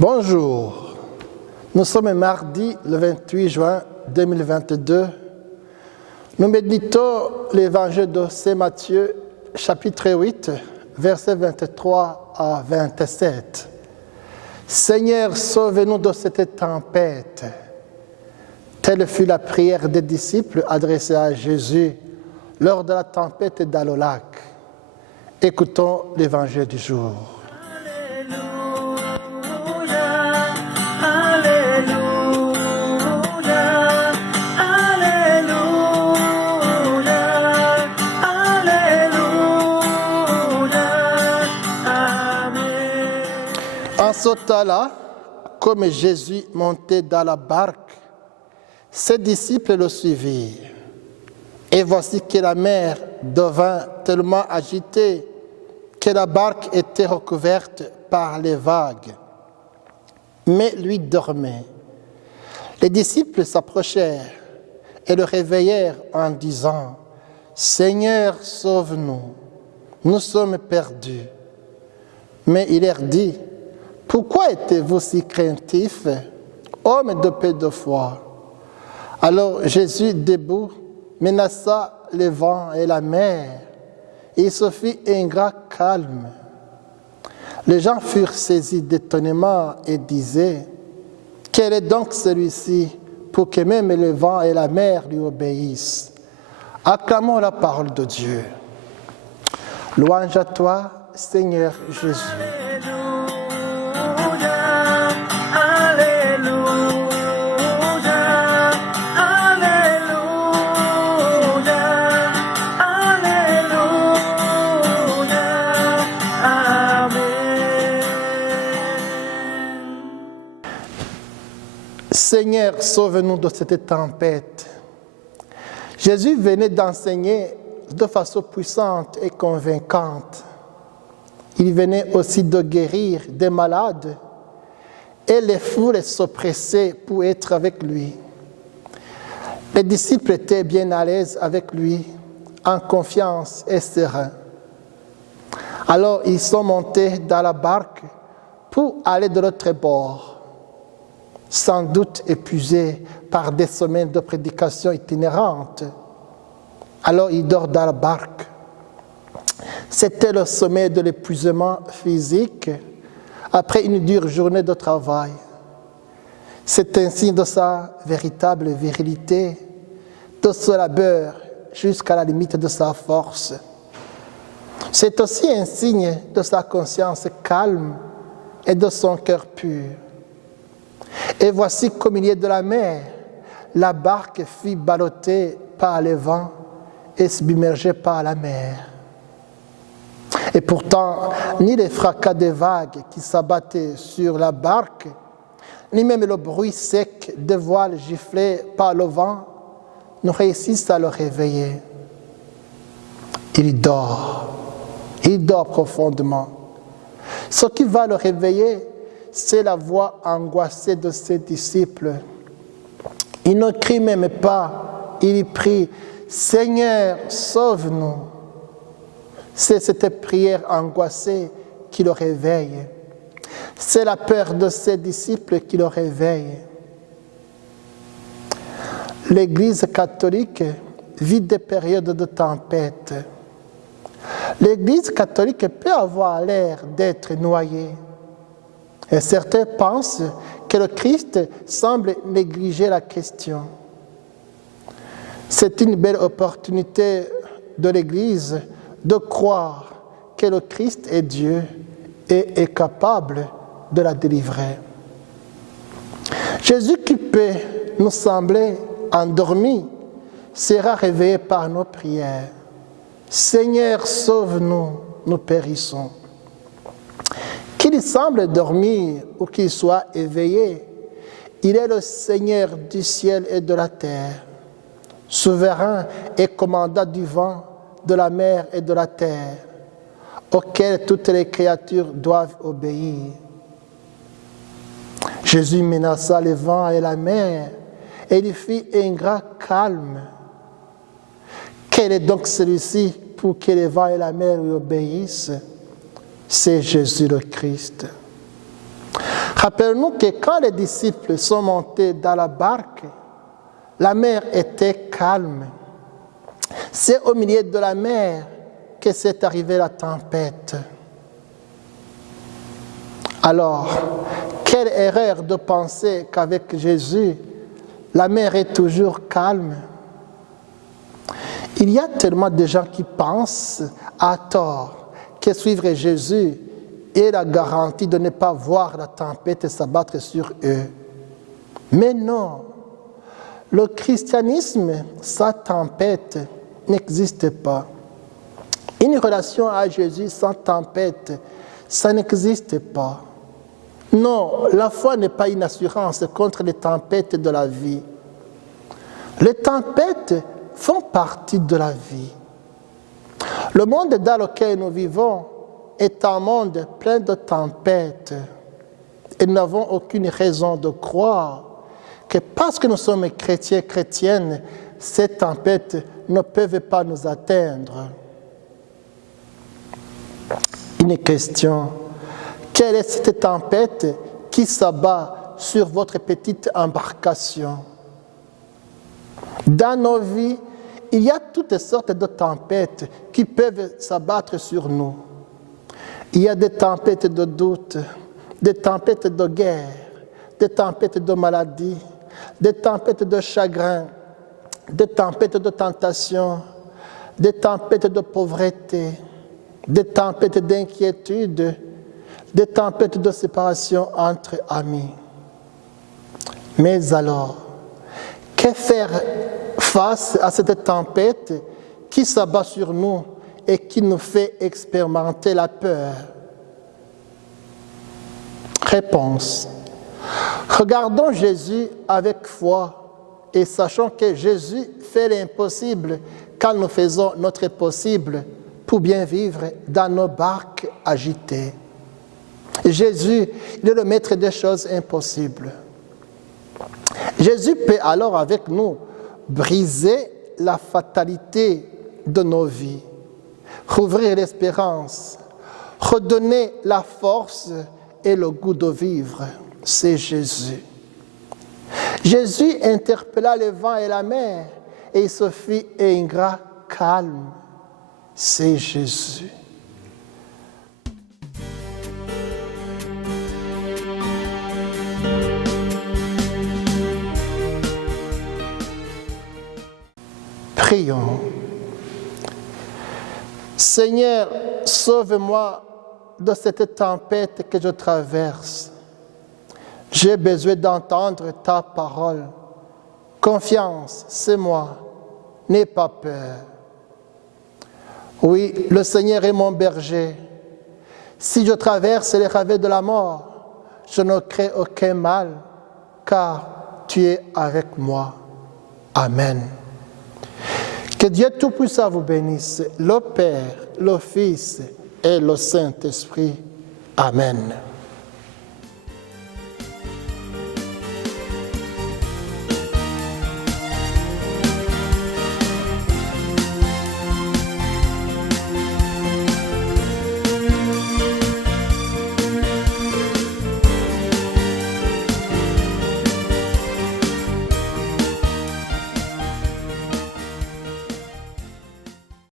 Bonjour, nous sommes mardi le 28 juin 2022. Nous méditons l'évangile de Saint Matthieu, chapitre 8, versets 23 à 27. Seigneur, sauve-nous de cette tempête. Telle fut la prière des disciples adressée à Jésus lors de la tempête dans le lac. Écoutons l'évangile du jour. En ce temps-là, comme Jésus montait dans la barque, ses disciples le suivirent. Et voici que la mer devint tellement agitée que la barque était recouverte par les vagues. Mais lui dormait. Les disciples s'approchèrent et le réveillèrent en disant « Seigneur, sauve-nous, nous sommes perdus. » Mais il leur dit « Pourquoi êtes-vous si craintifs, hommes de peu de foi ?» Alors Jésus, debout, menaça le vent et la mer, et il se fit un grand calme. Les gens furent saisis d'étonnement et disaient « Quel est donc celui-ci pour que même le vent et la mer lui obéissent ?» Acclamons la parole de Dieu. Louange à toi, Seigneur Jésus. Seigneur, sauve-nous de cette tempête. Jésus venait d'enseigner de façon puissante et convaincante. Il venait aussi de guérir des malades et les foules s'oppressaient pour être avec lui. Les disciples étaient bien à l'aise avec lui, en confiance et sereins. Alors ils sont montés dans la barque pour aller de l'autre bord, sans doute épuisés par des semaines de prédication itinérantes. Alors ils dorment dans la barque. C'était le sommet de l'épuisement physique après une dure journée de travail. C'est un signe de sa véritable virilité, de ce labeur jusqu'à la limite de sa force. C'est aussi un signe de sa conscience calme et de son cœur pur. Et voici qu'au milieu de la mer, la barque fut ballottée par les vents et submergée par la mer. Et pourtant, ni les fracas des vagues qui s'abattaient sur la barque, ni même le bruit sec des voiles giflées par le vent ne réussissent à le réveiller. Il dort profondément. Ce qui va le réveiller, c'est la voix angoissée de ses disciples. Il ne crie même pas, il prie « Seigneur, sauve-nous ». C'est cette prière angoissée qui le réveille. C'est la peur de ses disciples qui le réveille. L'Église catholique vit des périodes de tempête. L'Église catholique peut avoir l'air d'être noyée. Et certains pensent que le Christ semble négliger la question. C'est une belle opportunité de l'Église de croire que le Christ est Dieu et est capable de la délivrer. Jésus qui peut nous sembler endormi sera réveillé par nos prières. Seigneur, sauve-nous, nous périssons. Qu'il semble dormir ou qu'il soit éveillé, il est le Seigneur du ciel et de la terre, souverain et commandant du vent, de la mer et de la terre, auquel toutes les créatures doivent obéir. Jésus menaça le vent et la mer, et il fit un grand calme. Quel est donc celui-ci pour que les vents et la mer lui obéissent? C'est Jésus le Christ. Rappelons-nous que quand les disciples sont montés dans la barque, la mer était calme. C'est au milieu de la mer que s'est arrivée la tempête. Alors, quelle erreur de penser qu'avec Jésus, la mer est toujours calme. Il y a tellement de gens qui pensent à tort que suivre Jésus est la garantie de ne pas voir la tempête s'abattre sur eux. Mais non, le christianisme, sa tempête, n'existe pas. Une relation à Jésus sans tempête, ça n'existe pas. Non, la foi n'est pas une assurance contre les tempêtes de la vie. Les tempêtes font partie de la vie. Le monde dans lequel nous vivons est un monde plein de tempêtes. Et nous n'avons aucune raison de croire que parce que nous sommes chrétiens, chrétiennes, ces tempêtes ne peuvent pas nous atteindre. Une question. Quelle est cette tempête qui s'abat sur votre petite embarcation? Dans nos vies, il y a toutes sortes de tempêtes qui peuvent s'abattre sur nous. Il y a des tempêtes de doute, des tempêtes de guerre, des tempêtes de maladie, des tempêtes de chagrin, des tempêtes de tentation, des tempêtes de pauvreté, des tempêtes d'inquiétude, des tempêtes de séparation entre amis. Mais alors, que faire face à cette tempête qui s'abat sur nous et qui nous fait expérimenter la peur? Réponse. Regardons Jésus avec foi et sachons que Jésus fait l'impossible quand nous faisons notre possible pour bien vivre dans nos barques agitées. Jésus, il est le maître des choses impossibles. Jésus peut alors avec nous briser la fatalité de nos vies, rouvrir l'espérance, redonner la force et le goût de vivre. C'est Jésus. Jésus interpella le vent et la mer et il se fit un grand calme. C'est Jésus. Prions. Seigneur, sauve-moi de cette tempête que je traverse. J'ai besoin d'entendre ta parole. Confiance, c'est moi. N'aie pas peur. Oui, le Seigneur est mon berger. Si je traverse les ravins de la mort, je ne crains aucun mal, car tu es avec moi. Amen. Que Dieu Tout-Puissant vous bénisse, le Père, le Fils et le Saint-Esprit. Amen.